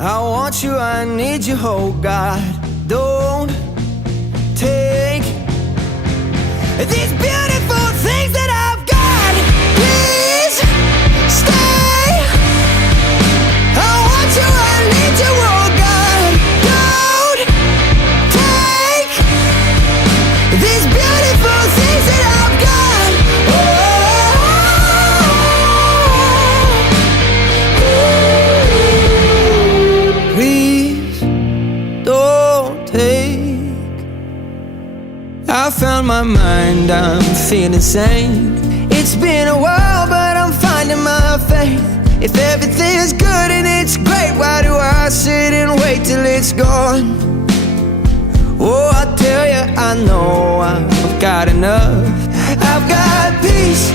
I want you, I need you, oh God. Don't take these beautiful things that I've got. Please stay. I want you, I need you, oh God. Don't take these beautiful things that I've got. Please don't take. I found my mind, I'm feeling sane. It's been a while, but I'm finding my faith. If everything's good and it's great, why do I sit and wait till it's gone? Oh, I tell you, I know I've got enough. I've got peace